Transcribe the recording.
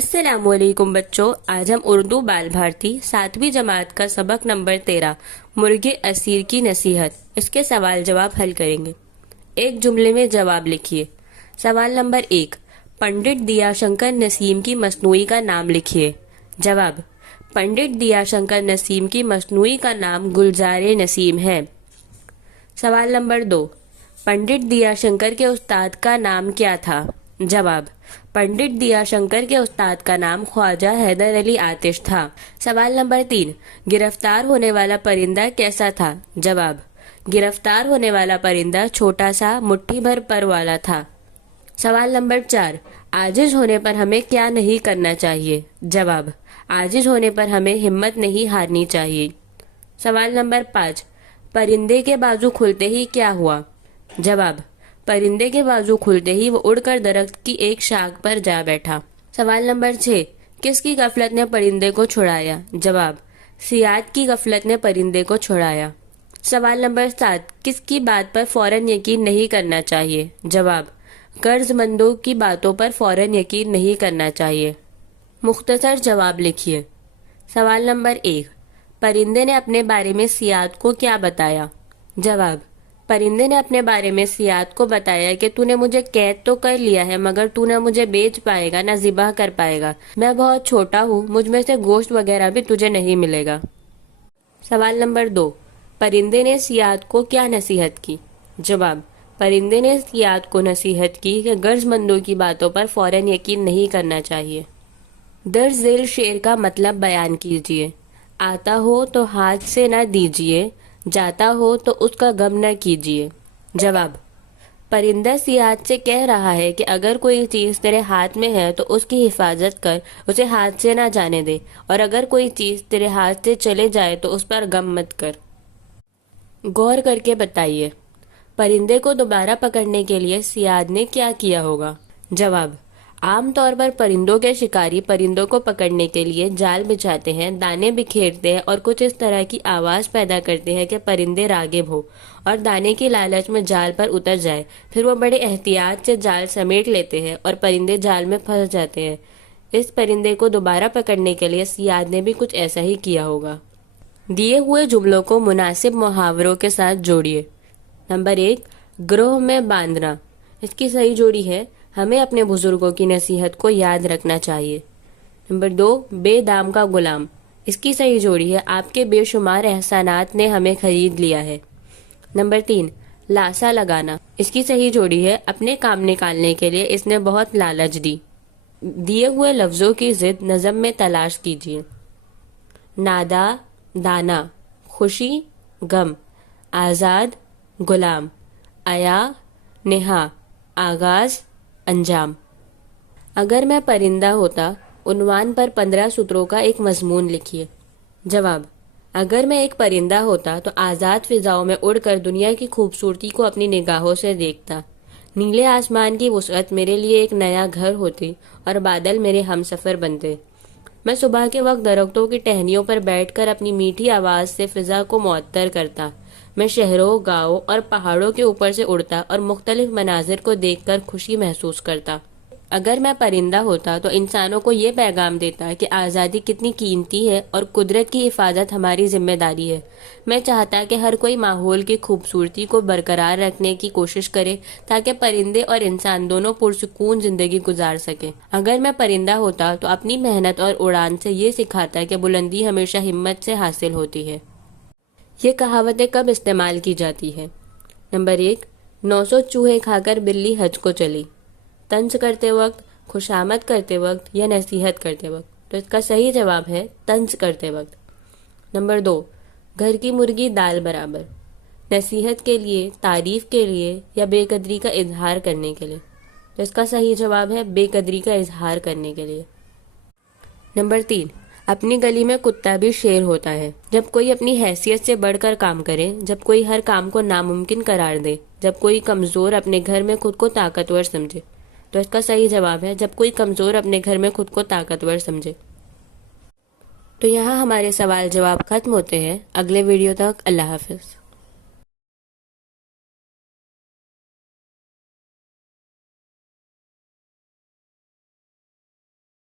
अस्सलाम वालेकुम बच्चों, आज हम उर्दू बाल भारती 7वीं जमात का सबक नंबर 13 मुर्गे असीर की नसीहत इसके सवाल जवाब हल करेंगे। एक जुमले में जवाब लिखिए। सवाल नंबर 1, पंडित दियाशंकर नसीम की मसनूई का नाम लिखिए। जवाब, पंडित दियाशंकर नसीम की मसनूई का नाम गुलजार नसीम है। सवाल नंबर 2, पंडित दियाशंकर के उस्ताद का नाम क्या था? जवाब, पंडित दियाशंकर के उस्ताद का नाम ख्वाजा हैदर अली आतिश था। सवाल नंबर 3, गिरफ्तार होने वाला परिंदा कैसा था? जवाब, गिरफ्तार होने वाला परिंदा छोटा सा मुट्ठी भर पर वाला था। सवाल नंबर 4, आजिज होने पर हमें क्या नहीं करना चाहिए? जवाब, आजिज होने पर हमें हिम्मत नहीं हारनी चाहिए। सवाल नंबर 5, परिंदे के बाजू खुलते ही क्या हुआ? जवाब, परिंदे के बाजू खुलते ही वो उड़कर दरख्त की एक शाख पर जा बैठा। सवाल नंबर 6, किसकी गफलत ने परिंदे को छुड़ाया? जवाब, सियाद की गफलत ने परिंदे को छुड़ाया। सवाल नंबर 7, किसकी बात पर फौरन यकीन नहीं करना चाहिए? जवाब, कर्जमंदों की बातों पर फौरन यकीन नहीं करना चाहिए। मुख्तसर जवाब लिखिए। सवाल नंबर 1, परिंदे ने अपने बारे में सियाद को क्या बताया? जवाब, परिंदे ने अपने बारे में सियाद को बताया कि तूने मुझे कैद तो कर लिया है, मगर तू न मुझे बेच पाएगा न ज़िबा कर पाएगा। मैं बहुत छोटा हूँ, मुझ में से गोश्त वगैरह भी तुझे नहीं मिलेगा। सवाल नंबर 2, परिंदे ने सियाद को क्या नसीहत की? जवाब, परिंदे ने सियाद को नसीहत की कि गर्जमंदों की बातों पर फौरन यकीन नहीं करना चाहिए। दर्ज झेल शेर का मतलब बयान कीजिए। आता हो तो हाथ से न दीजिए, जाता हो तो उसका गम न कीजिए। जवाब, परिंदा सियाद से कह रहा है कि अगर कोई चीज़ तेरे हाथ में है तो उसकी हिफाजत कर, उसे हाथ से ना जाने दे, और अगर कोई चीज़ तेरे हाथ से चले जाए तो उस पर गम मत कर। गौर करके बताइए, परिंदे को दोबारा पकड़ने के लिए सियाद ने क्या किया होगा? जवाब, आमतौर पर परिंदों के शिकारी परिंदों को पकड़ने के लिए जाल बिछाते हैं, दाने बिखेरते हैं और कुछ इस तरह की आवाज़ पैदा करते हैं कि परिंदे रागिब हो और दाने की लालच में जाल पर उतर जाए। फिर वो बड़े एहतियात से जाल समेट लेते हैं और परिंदे जाल में फंस जाते हैं। इस परिंदे को दोबारा पकड़ने के लिए सियाद ने भी कुछ ऐसा ही किया होगा। दिए हुए जुमलों को मुनासिब मुहावरों के साथ जोड़िए। नंबर 1, ग्रोह में बांधना। इसकी सही जोड़ी है, हमें अपने बुजुर्गों की नसीहत को याद रखना चाहिए। नंबर 2, बेदाम का गुलाम। इसकी सही जोड़ी है, आपके बेशुमार एहसानात ने हमें खरीद लिया है। नंबर 3, लासा लगाना। इसकी सही जोड़ी है, अपने काम निकालने के लिए इसने बहुत लालच दी। दिए हुए लफ्ज़ों की जिद नज़म में तलाश कीजिए। नादा, दाना, खुशी, गम, आज़ाद, गुलाम, आया, नेहा, आगाज, अंजाम। अगर मैं परिंदा होता, उन्वान पर 15 सूत्रों का एक मजमून लिखिए। जवाब, अगर मैं एक परिंदा होता तो आज़ाद फिजाओं में उड़कर दुनिया की खूबसूरती को अपनी निगाहों से देखता। नीले आसमान की वुसअत मेरे लिए एक नया घर होती और बादल मेरे हमसफर बनते। मैं सुबह के वक्त दरख्तों की टहनियों पर बैठकर अपनी मीठी आवाज़ से फिजा को मुअत्तर करता। मैं शहरों, गाँवों और पहाड़ों के ऊपर से उड़ता और मुख्तलिफ मनाजिर को देखकर खुशी महसूस करता। अगर मैं परिंदा होता तो इंसानों को ये पैगाम देता कि आज़ादी कितनी कीमती है और कुदरत की हिफाजत हमारी जिम्मेदारी है। मैं चाहता कि हर कोई माहौल की खूबसूरती को बरकरार रखने की कोशिश करे ताकि परिंदे और इंसान दोनों पुरसुकून जिंदगी गुजार सके। अगर मैं परिंदा होता तो अपनी मेहनत और उड़ान से ये सिखाता कि बुलंदी हमेशा हिम्मत से हासिल होती है। ये कहावतें कब इस्तेमाल की जाती है? नंबर 1, 900 चूहे खाकर बिल्ली हज को चली। तंज करते वक्त, खुशामद करते वक्त या नसीहत करते वक्त? तो इसका सही जवाब है तंज करते वक्त। नंबर 2, घर की मुर्गी दाल बराबर। नसीहत के लिए, तारीफ के लिए या बेकदरी का इजहार करने के लिए? तो इसका सही जवाब है बेकदरी का इजहार करने के लिए। नंबर 3, अपनी गली में कुत्ता भी शेर होता है। जब कोई अपनी हैसियत से बढ़कर काम करे, जब कोई हर काम को नामुमकिन करार दे, जब कोई कमज़ोर अपने घर में खुद को ताकतवर समझे। तो इसका सही जवाब है जब कोई कमज़ोर अपने घर में खुद को ताकतवर समझे। तो यहाँ हमारे सवाल जवाब खत्म होते हैं। अगले वीडियो तक अल्लाह हाफिज़।